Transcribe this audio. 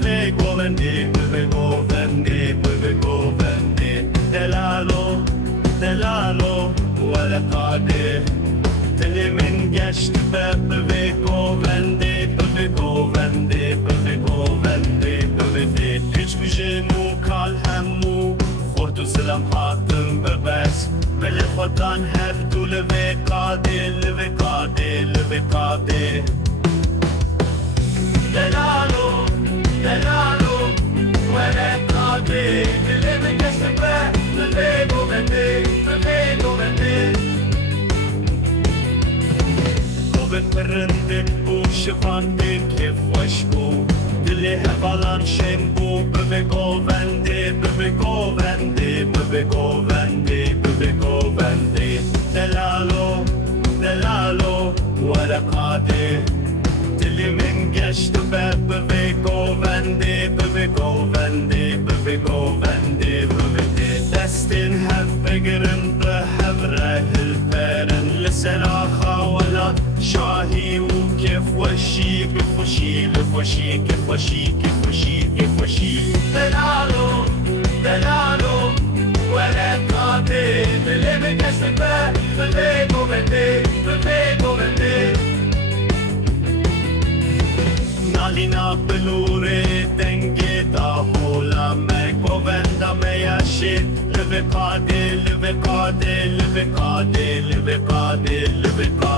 bilûrê, govendê, bilûrê, govendê, bilûrê, govendê. Delalo, delalo, warê qadê. Dilê min geçti be bilûrê, govendê, bilûrê, govendê, bilûrê, govendê, bilûrê. Keçik û kal hemû, xort û zilam hatin bibes. Milên xwedan hevdu livê qadê, livê qadê, livê qadê. Delalo, delalo, warê qadê. Dilê min geçti be bilûrê, govendê, bilûrê, govendê. Govend rindik bû, şivan bir kêfxweş bû. Dilê hevalan şên bû, bilûrê, govendê, bilûrê, govendê, bilûrê, govendê, bilûrê, govendê. Delalo, delalo, warê qadê. Dilê min geçti be bilûrê, govendê, bilûrê, govendê, bilûrê, govendê, bilûrê. Destên hev bigrin bi hevrê hilperin. Li ser axa welat şahî û kêfxweşî, kêfxweşî, kêfxweşî, kêfxweşî, kêfxweşî, kêfxweşî. Delalo, delalo, warê qadê. Dilê min geçti be bilûrê, govendê, bilûrê, govendê. Nalîna bilûrê dengê dahola me. Govenda Şên, livê qadê, livê qadê, livê qadê, livê qadê, livê qadê.